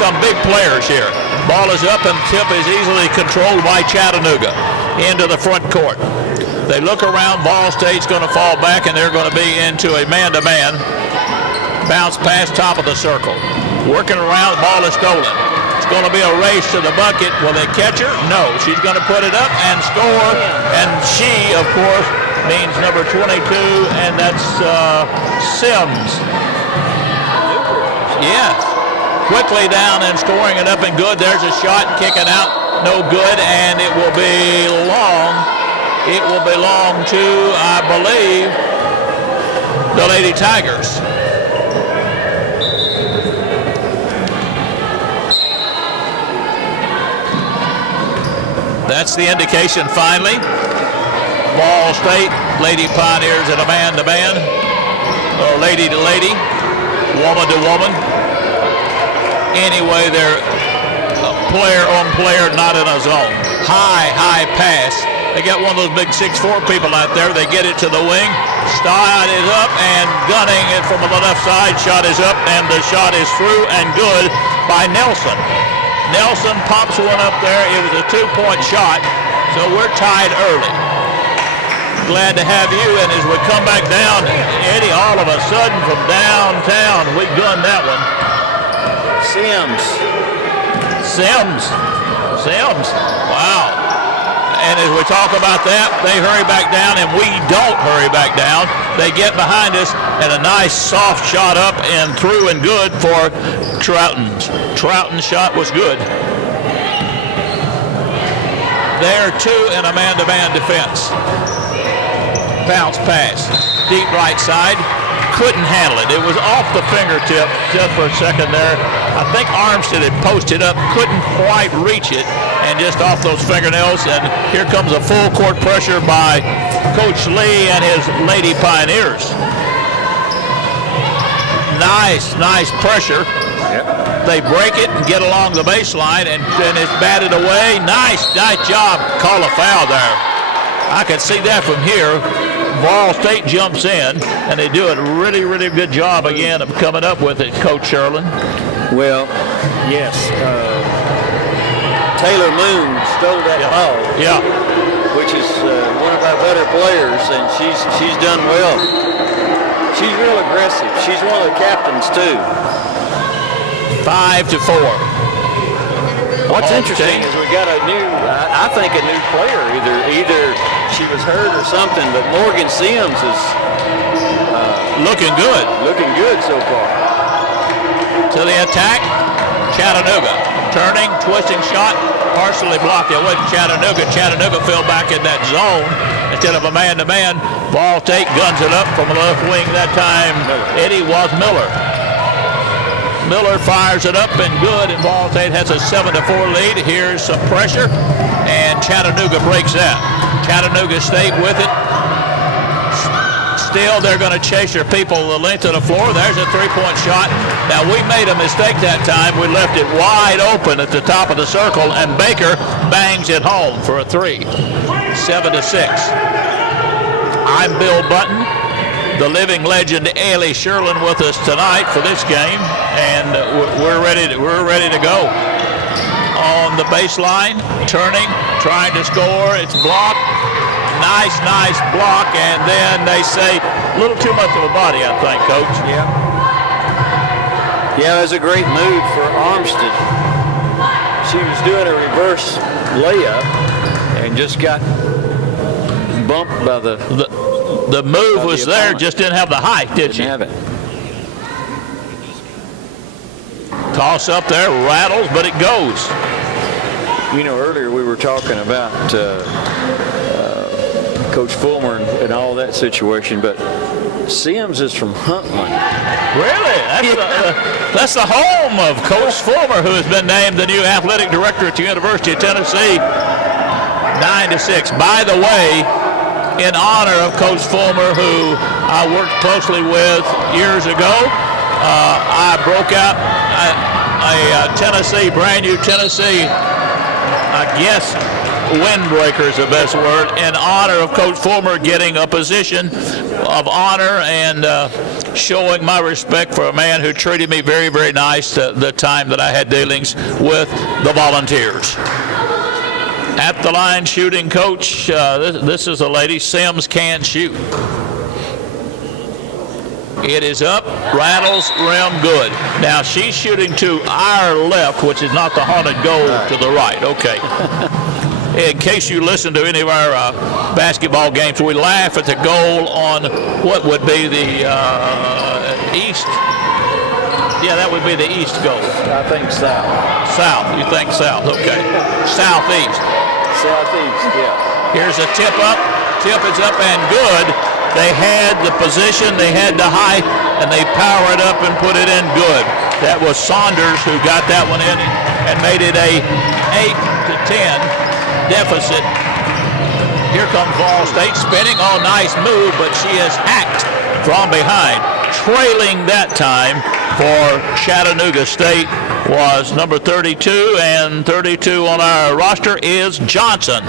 some big players here. Ball is up and tip is easily controlled by Chattanooga into the front court. They look around. Ball State's going to fall back, and they're going to be into a man-to-man. Bounce past top of the circle. Working around, the ball is stolen. It's going to be a race to the bucket. Will they catch her? No. She's going to put it up and score. And she, of course, means number 22, and that's Sims. Yes. Quickly down and scoring it up and good. There's a shot, kicking out, no good, and it will be long. It will belong to, I believe, the Lady Tigers. That's the indication finally. Ball State, Lady Pioneers at a man-to-man, or lady to lady, woman to woman. Anyway, they're player on player, not in a zone. High pass. They got one of those big 6'4" people out there. They get it to the wing. Stein is up and gunning it from the left side. Shot is up, and the shot is through and good by Nelson. Nelson pops one up there. It was a 2-point shot, so we're tied early. Glad to have you, and as we come back down, Eddie, all of a sudden from downtown, we gunned that one. Sims. Wow. And as we talk about that, they hurry back down, and we don't hurry back down. They get behind us, and a nice soft shot up and through and good for Troughton's. Troughton's shot was good. There, two in a man-to-man defense. Bounce pass, deep right side. Couldn't handle it. It was off the fingertip just for a second there. I think Armstead had posted up, couldn't quite reach it, and just off those fingernails. And here comes a full court pressure by Coach Lee and his Lady Pioneers. Nice pressure. Yep. They break it and get along the baseline, and it's batted away. Nice job. Call a foul there. I can see that from here. Ball State jumps in, and they do a really good job again of coming up with it, Coach Sherlin. Well, yes. Taylor Moon stole that ball. Yeah. Which is one of our better players, and she's done well. She's real aggressive. She's one of the captains too. 5-4. What's interesting is we got a new, I think a new player. Either she was hurt or something, but Morgan Sims is looking good. Looking good so far. To the attack, Chattanooga. Turning, twisting shot, partially blocked. It wasn't Chattanooga. Chattanooga fell back in that zone instead of a man-to-man. Ball State guns it up from the left wing that time. Eddie was Miller. Miller fires it up and good, and Ball State has a 7-4 lead. Here's some pressure, and Chattanooga breaks that. Chattanooga State with it. Still, they're going to chase their people the length of the floor. There's a 3-point shot. Now, we made a mistake that time. We left it wide open at the top of the circle, and Baker bangs it home for a 3. 7-6. I'm Bill Button. The living legend Ailey Sherlin with us tonight for this game, and we're ready to go. On the baseline, turning, trying to score. It's blocked. Nice block, and then they say a little too much of a body, I think, Coach. Yeah, it was a great move for Armstead. She was doing a reverse layup and just got bumped by the move was there, just didn't have the height, did she? Didn't have it. Toss up there, rattles, but it goes. You know, earlier we were talking about Coach Fulmer and all that situation, but Sims is from Huntland. Really? That's the home of Coach Fulmer, who has been named the new athletic director at the University of Tennessee. 9-6. By the way, in honor of Coach Fulmer, who I worked closely with years ago, I broke out a brand new Tennessee, I guess, windbreaker is the best word, in honor of Coach Fulmer getting a position of honor and showing my respect for a man who treated me very, very nice the time that I had dealings with the Volunteers. At the line shooting coach, this is a lady. Sims can't shoot. It is up, rattles, rim, good. Now she's shooting to our left, which is not the haunted goal to the right. Okay. In case you listen to any of our basketball games, we laugh at the goal on what would be the east. Yeah, that would be the east goal. I think south. South. You think south? Okay. Southeast. Southeast. Yeah. Here's a tip up. Tip is up and good. They had the position, they had the height, and they power it up and put it in good. That was Saunders who got that one in and made it a 8-10 deficit. Here comes Ball State spinning. Oh, nice move, but she is hacked from behind. Trailing that time for Chattanooga State was number 32, and 32 on our roster is Johnson.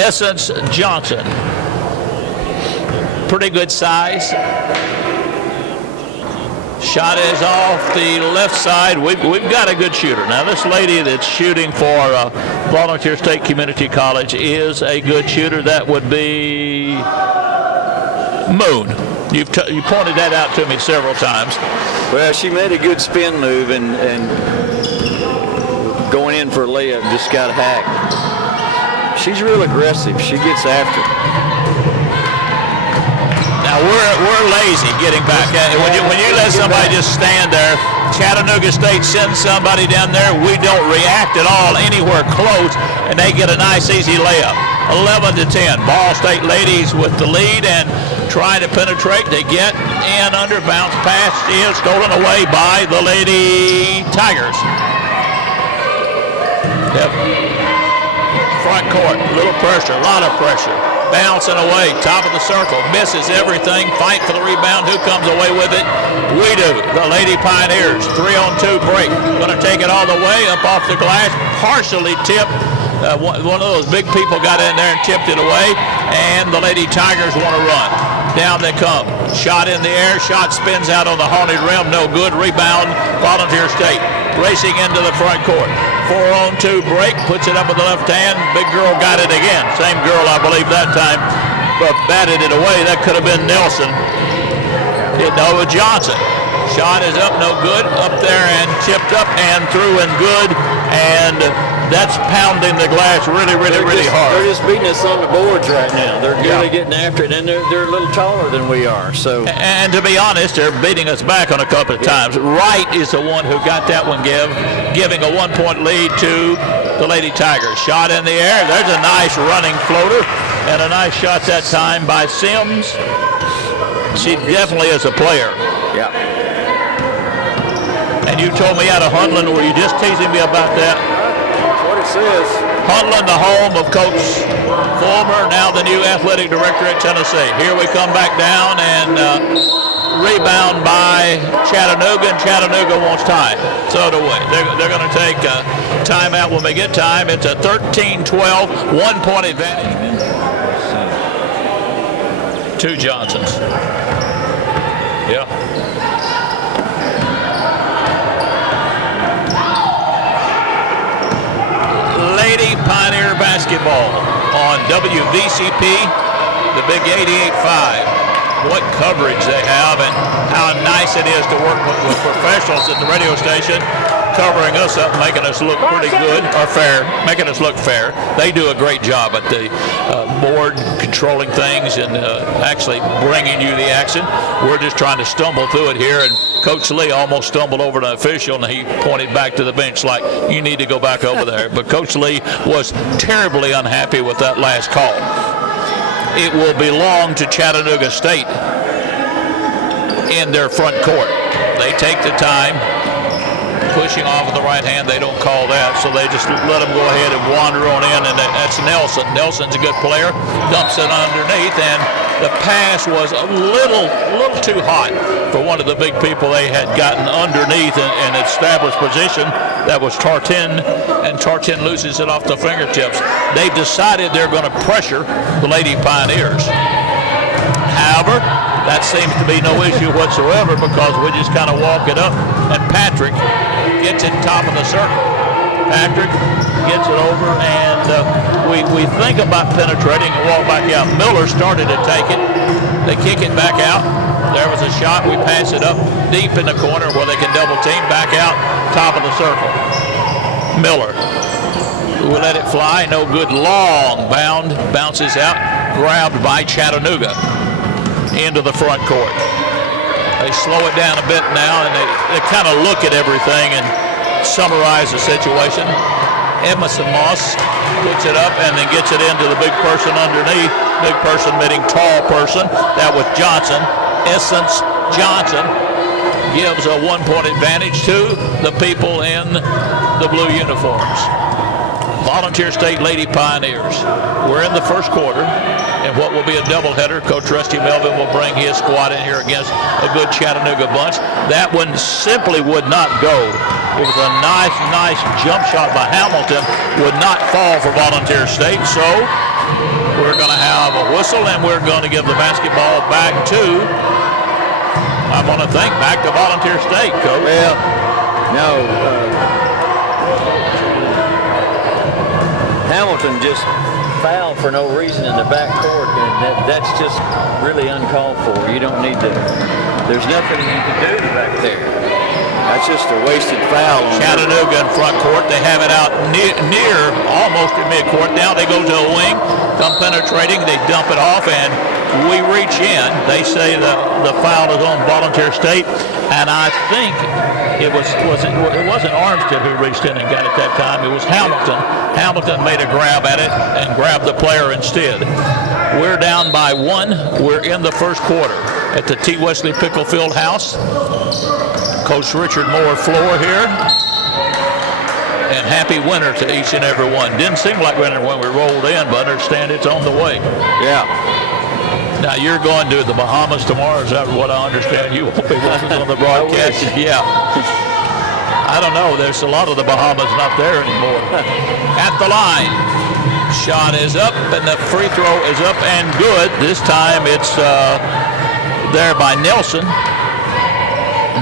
Essence Johnson. Pretty good size. Shot is off the left side. We've got a good shooter. Now this lady that's shooting for Volunteer State Community College is a good shooter. That would be Moon. You pointed that out to me several times. Well, she made a good spin move and going in for a layup just got hacked. She's real aggressive. She gets after it. Now we're lazy getting back. When you let somebody just stand there, Chattanooga State sends somebody down there, we don't react at all anywhere close, and they get a nice easy layup. 11-10. Ball State ladies with the lead and trying to penetrate. They get in under bounce pass is stolen away by the Lady Tigers. Yep. Front court, little pressure, a lot of pressure. Bouncing away, top of the circle, misses everything, fight for the rebound. Who comes away with it? We do. The Lady Pioneers, 3-on-2 break. Going to take it all the way up off the glass, partially tipped. One of those big people got in there and tipped it away, and the Lady Tigers want to run. Down they come. Shot in the air, shot spins out on the haunted rim, no good. Rebound, Volunteer State. Racing into the front court. 4-on-2 break, puts it up with the left hand. Big girl got it again. Same girl, I believe, that time, but batted it away. That could have been Nelson. No, it was Johnson. Shot is up, no good. Up there and tipped up and through and good. And that's pounding the glass really, really, really hard. They're just beating us on the boards right now. They're really getting after it, and they're a little taller than we are. So. And to be honest, they're beating us back on a couple of times. Wright is the one who got that one giving a 1-point lead to the Lady Tigers. Shot in the air. There's a nice running floater and a nice shot that time by Sims. She definitely is a player. Yeah. And you told me out of Hunland, were you just teasing me about that? That's what it says. Hunland, the home of Coach Fulmer, now the new athletic director at Tennessee. Here we come back down and rebound by Chattanooga, and Chattanooga wants time. So do we. They're going to take timeout when we get time. It's a 13-12, 1-point advantage. 2 Johnsons. Yeah. Lady Pioneer basketball on WVCP, the big 88.5. What coverage they have and how nice it is to work with professionals at the radio station, covering us up, making us look pretty good, or fair, making us look fair. They do a great job at the board, controlling things and actually bringing you the action. We're just trying to stumble through it here, and Coach Lee almost stumbled over an official, and he pointed back to the bench like, you need to go back over there. But Coach Lee was terribly unhappy with that last call. It will belong to Chattanooga State in their front court. They take the time, pushing off with the right hand. They don't call that, so they just let them go ahead and wander on in, and that's Nelson. Nelson's a good player, dumps it underneath, and The pass was a little too hot for one of the big people they had gotten underneath and established position. That was Tartin, and Tartin loses it off the fingertips. They've decided they're going to pressure the Lady Pioneers. However, that seems to be no issue whatsoever because we just kind of walk it up, and Patrick gets it top of the circle. Patrick gets it over, and we think about penetrating and walk back out. Miller started to take it. They kick it back out. There was a shot. We pass it up deep in the corner where they can double team. Back out, top of the circle. Miller. We let it fly. No good. Long bound. Bounces out. Grabbed by Chattanooga into the front court. They slow it down a bit now, and they kind of look at everything and summarize the situation. Emerson Moss puts it up and then gets it into the big person underneath. Big person meeting tall person. That was Johnson. Essence Johnson gives a 1-point advantage to the people in the blue uniforms. Volunteer State Lady Pioneers. We're in the first quarter, and what will be a doubleheader. Coach Rusty Melvin will bring his squad in here against a good Chattanooga bunch. That one simply would not go. It was a nice jump shot by Hamilton. Would not fall for Volunteer State, so we're going to have a whistle, and we're going to give the basketball back to, I want to think, back to Volunteer State, Coach. Well, no. Hamilton just fouled for no reason in the backcourt, and that's just really uncalled for. You don't need to. There's nothing you can do back there. That's just a wasted foul. Chattanooga in front court. They have it out near almost at midcourt. Now they go to a wing, come penetrating. They dump it off, and we reach in. They say the foul is on Volunteer State, and I think it wasn't Armstead who reached in and got it that time. It was Hamilton. Hamilton made a grab at it and grabbed the player instead. We're down by 1. We're in the first quarter at the T. Wesley Pickle Field House. Coach Richard Moore floor here. And happy winter to each and every one. Didn't seem like winter when we rolled in, but understand it's on the way. Yeah. Now you're going to the Bahamas tomorrow. Is that what I understand? You won't be with us on the broadcast. Yeah. I don't know. There's a lot of the Bahamas not there anymore. At the line. Shot is up, and the free throw is up and good. This time it's there by Nelson.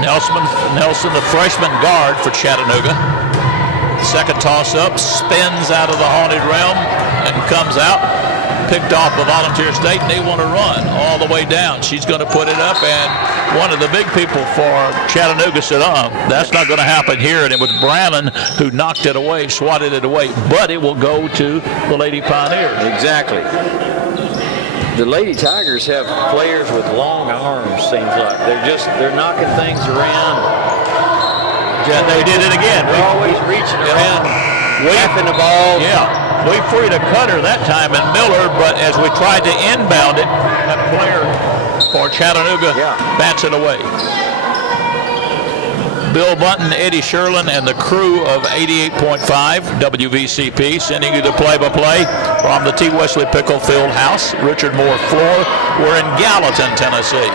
Nelson, the freshman guard for Chattanooga. Second toss up, spins out of the haunted realm and comes out. Picked off the Volunteer State, and they want to run all the way down. She's going to put it up, and one of the big people for Chattanooga said, that's not going to happen here. And it was Brannon who knocked it away, swatted it away. But it will go to the Lady Pioneers. Exactly. The Lady Tigers have players with long arms, seems like. They're knocking things around. Yeah, they did it again. They're always reaching around, whapping the ball. Yeah. We freed a cutter that time in Miller, but as we tried to inbound it, that player for Chattanooga bats it away. Bill Bunton, Eddie Sherlin, and the crew of 88.5 WVCP sending you the play-by-play from the T. Wesley Pickle Field House, Richard Moore floor. We're in Gallatin, Tennessee.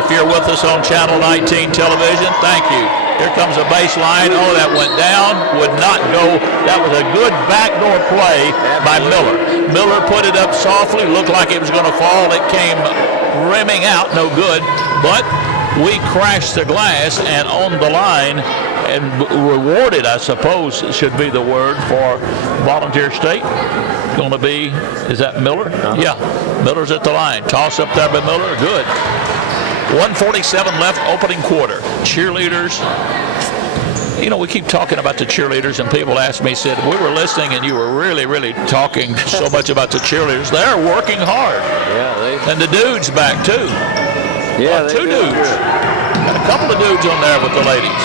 If you're with us on Channel 19 television, thank you. Here comes a baseline. Oh, that went down. Would not go. That was a good backdoor play by Miller. Miller put it up softly. Looked like it was going to fall. It came rimming out. No good. But we crashed the glass, and on the line and rewarded, I suppose, should be the word for Volunteer State. Going to be, is that Miller? Yeah, Miller's at the line. Toss up there by Miller. Good. 1:47 left, opening quarter. Cheerleaders. You know, we keep talking about the cheerleaders, and people ask me, said, we were listening, and you were really, really talking so much about the cheerleaders. They're working hard. Yeah, and the dudes back, too. Yeah, two dudes. Got a couple of dudes on there with the ladies.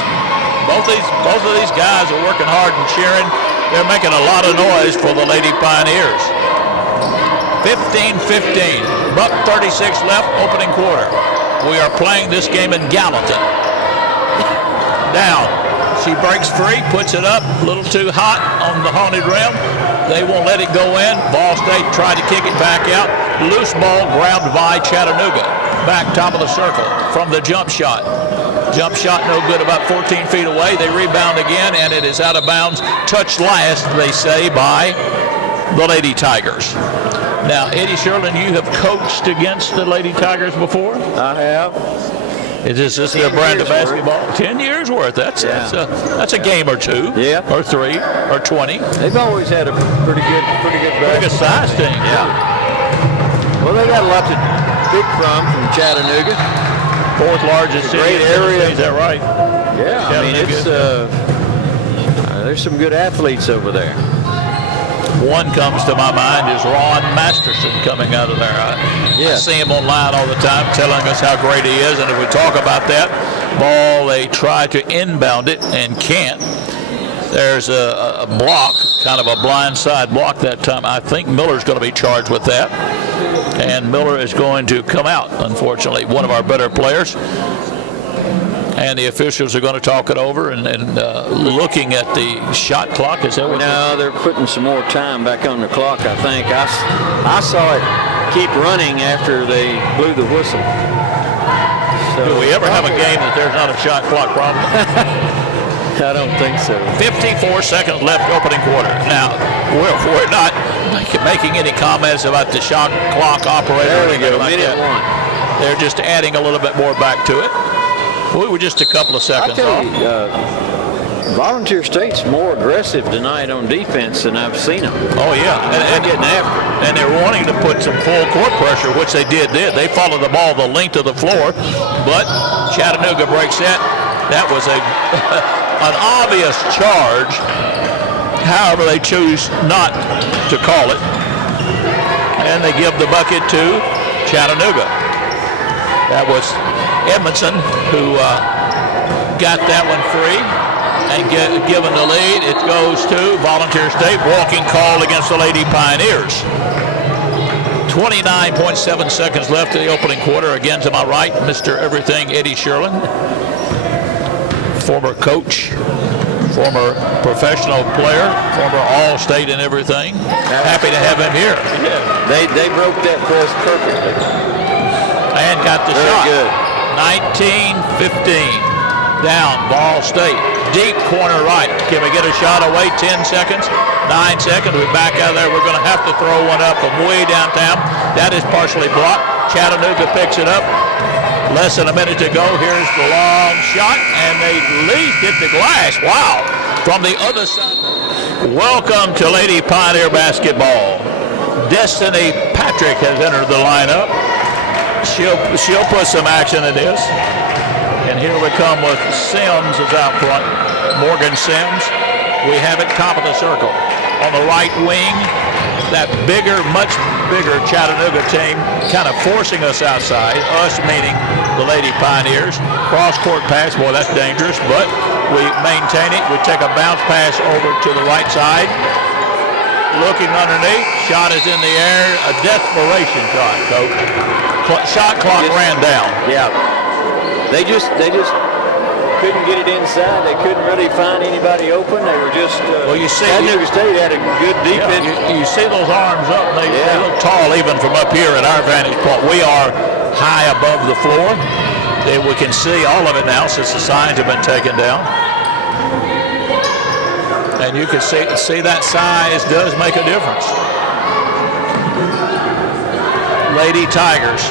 Both of these guys are working hard and cheering. They're making a lot of noise for the Lady Pioneers. 15-15. Buck 36 left, opening quarter. We are playing this game in Gallatin. Down. She breaks free, puts it up, a little too hot on the haunted rim. They won't let it go in. Ball State tried to kick it back out. loose ball grabbed by Chattanooga. Back top of the circle from the jump shot. Jump shot no good, about 14 feet away. They rebound again, and it is out of bounds. Touched last, they say, by the Lady Tigers. Now, Eddie Sherlin, you have coached against the Lady Tigers before? I have. Is this their brand of basketball? 10 years worth. That's a game or two. Yeah. Or 3 or 20. They've always had a pretty good basketball. Pretty good size team. Yeah. Well, they got a lot to pick from Chattanooga. 4th largest city. Great area. Is that right? Yeah. I mean, it's there's some good athletes over there. One comes to my mind is Ron Masterson coming out of there. I see him online all the time telling us how great he is. And if we talk about that ball, they try to inbound it and can't. There's a block, kind of a blindside block that time. I think Miller's going to be charged with that. And Miller is going to come out, unfortunately, one of our better players. And the officials are going to talk it over and looking at the shot clock. Is that what? No, they're putting some more time back on the clock, I think. I saw it keep running after they blew the whistle. So do we ever have a game that there's not a shot clock problem? I don't think so. 54 seconds left opening quarter. Now, we're not making any comments about the shot clock operator. There we go, like minute that. 1. They're just adding a little bit more back to it. We were just a couple of seconds off. Volunteer State's more aggressive tonight on defense than I've seen them. Oh, yeah. And getting after it. And they're wanting to put some full court pressure, which they did. They followed the ball the length of the floor, but Chattanooga breaks that. That was an obvious charge. However, they choose not to call it. And they give the bucket to Chattanooga. That was Edmondson who got that one free and given the lead. It goes to Volunteer State. Walking call against the Lady Pioneers. 29.7 seconds left in the opening quarter. Again to my right, Mr. Everything, Eddie Sherlin. Former coach, former professional player, former All-State and everything. Happy to have him here. Yeah. They broke that press perfectly. And got the Very shot. Good. 19-15. Down, Ball State. Deep corner right. Can we get a shot away? 10 seconds. 9 seconds. We're back out of there. We're going to have to throw one up from way downtown. That is partially blocked. Chattanooga picks it up. Less than a minute to go. Here's the long shot, and they leaped at the glass. Wow. From the other side. Welcome to Lady Pioneer basketball. Destiny Patrick has entered the lineup. She'll put some action in this. And here we come with Sims is out front. Morgan Sims. We have it top of the circle. On the right wing, that bigger, much bigger Chattanooga team kind of forcing us outside, us meaning the Lady Pioneers. Cross-court pass, boy, that's dangerous, but we maintain it. We take a bounce pass over to the right side. Looking underneath, shot is in the air, a desperation shot, Coach. Shot clock ran down. Yeah. They just couldn't get it inside. They couldn't really find anybody open. They were just. Well, you see, Chattanooga State had a good defense. Yeah, you see those arms up. They look tall even from up here at our vantage point. We are high above the floor. We can see all of it now since the signs have been taken down. And you can see that size does make a difference. Lady Tigers